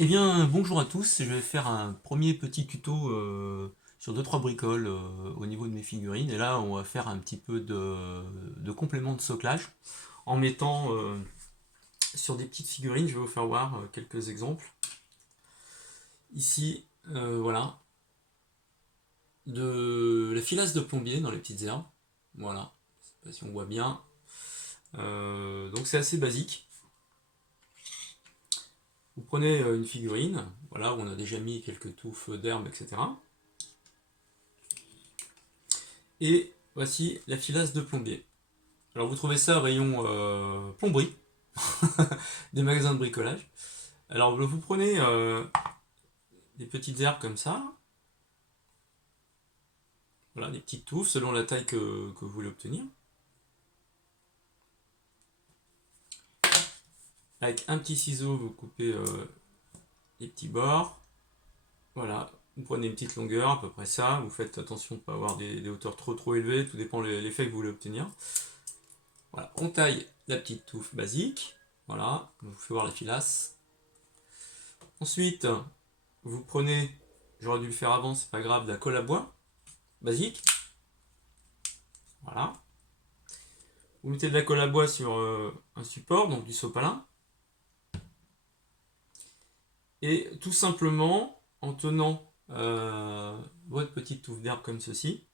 Eh bien, bonjour à tous, je vais faire un premier petit tuto sur 2-3 bricoles au niveau de mes figurines. Et là, on va faire un petit peu de complément de soclage en mettant sur des petites figurines. Je vais vous faire voir quelques exemples. Ici, voilà, de la filasse de plombier dans les petites herbes. Voilà, je sais pas si on voit bien. Donc c'est assez basique. Vous prenez une figurine, voilà, où on a déjà mis quelques touffes d'herbe, etc. Et voici la filasse de plombier. Alors vous trouvez ça au rayon plomberie, des magasins de bricolage. Alors vous prenez des petites herbes comme ça, voilà, des petites touffes selon la taille que vous voulez obtenir. Avec un petit ciseau, vous coupez les petits bords. Voilà, vous prenez une petite longueur, à peu près ça. Vous faites attention de ne pas avoir des hauteurs trop élevées, tout dépend de l'effet que vous voulez obtenir. Voilà, on taille la petite touffe basique. Voilà, je vous fais voir la filasse. Ensuite, vous prenez, j'aurais dû le faire avant, c'est pas grave, de la colle à bois basique. Voilà. Vous mettez de la colle à bois sur un support, donc du sopalin. Et tout simplement, en tenant votre petite touffe d'herbe comme ceci,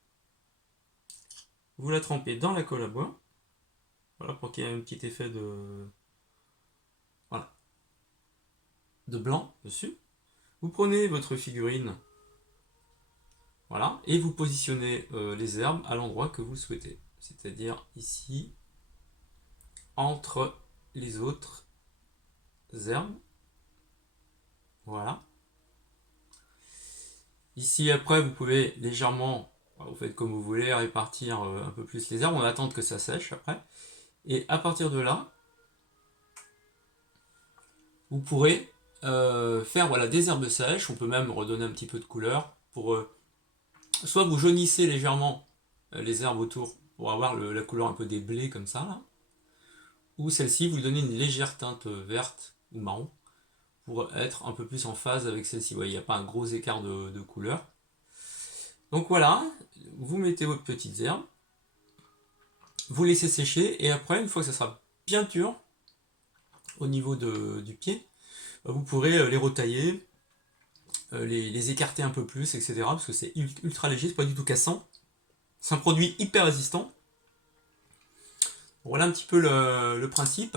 vous la trempez dans la colle à bois. Voilà, pour qu'il y ait un petit effet voilà, de blanc dessus. Vous prenez votre figurine, voilà, et vous positionnez les herbes à l'endroit que vous souhaitez. C'est-à-dire ici, entre les autres herbes. Voilà. Ici, après, vous pouvez légèrement, vous faites comme vous voulez, répartir un peu plus les herbes. On va attendre que ça sèche après. Et à partir de là, vous pourrez faire voilà, des herbes sèches. On peut même redonner un petit peu de couleur. Pour, soit vous jaunissez légèrement les herbes autour pour avoir la couleur un peu des blés comme ça. Là. Ou celle-ci, vous lui donnez une légère teinte verte ou marron pour être un peu plus en phase avec celle-ci. Il n'y a pas un gros écart de couleur. Donc voilà, vous mettez vos petites herbes, vous laissez sécher, et après, une fois que ça sera bien dur au niveau du pied, vous pourrez les retailler, les écarter un peu plus, etc. Parce que c'est ultra léger, c'est pas du tout cassant. C'est un produit hyper résistant. Voilà un petit peu le principe.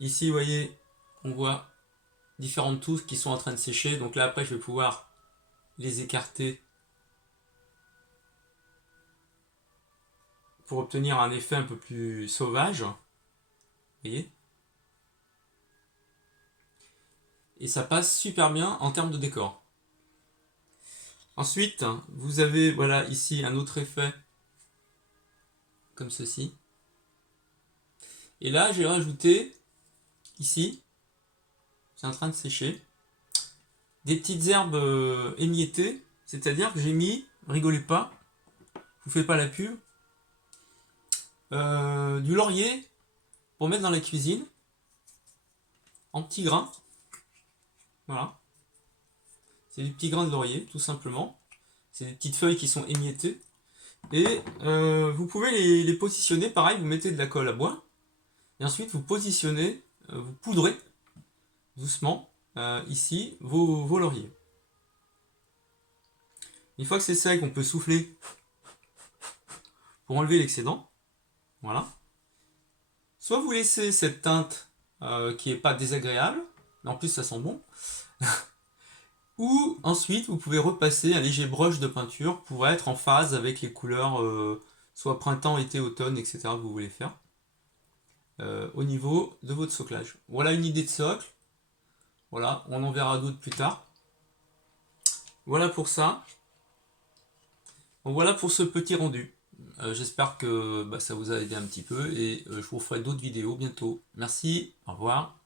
Ici, vous voyez, on voit différentes touffes qui sont en train de sécher. Donc là, après, je vais pouvoir les écarter pour obtenir un effet un peu plus sauvage. Vous voyez ? Et ça passe super bien en termes de décor. Ensuite, vous avez voilà ici un autre effet comme ceci. Et là, j'ai rajouté ici, c'est en train de sécher, des petites herbes émiettées, c'est-à-dire que j'ai mis, rigolez pas, je vous fais pas la pub, du laurier pour mettre dans la cuisine en petits grains. Voilà. C'est du petit grain de laurier, tout simplement. C'est des petites feuilles qui sont émiettées. Et vous pouvez les positionner, pareil, vous mettez de la colle à bois. Et ensuite, vous positionnez, vous poudrez doucement ici vos lauriers. Une fois que c'est sec, on peut souffler pour enlever l'excédent. Voilà. Soit vous laissez cette teinte qui n'est pas désagréable, mais en plus ça sent bon. Ou ensuite, vous pouvez repasser un léger brush de peinture pour être en phase avec les couleurs, soit printemps, été, automne, etc. que vous voulez faire. Au niveau de votre soclage. Voilà une idée de socle. Voilà, on en verra d'autres plus tard. Voilà pour ça. Donc voilà pour ce petit rendu. J'espère que ça vous a aidé un petit peu et je vous ferai d'autres vidéos bientôt. Merci, au revoir.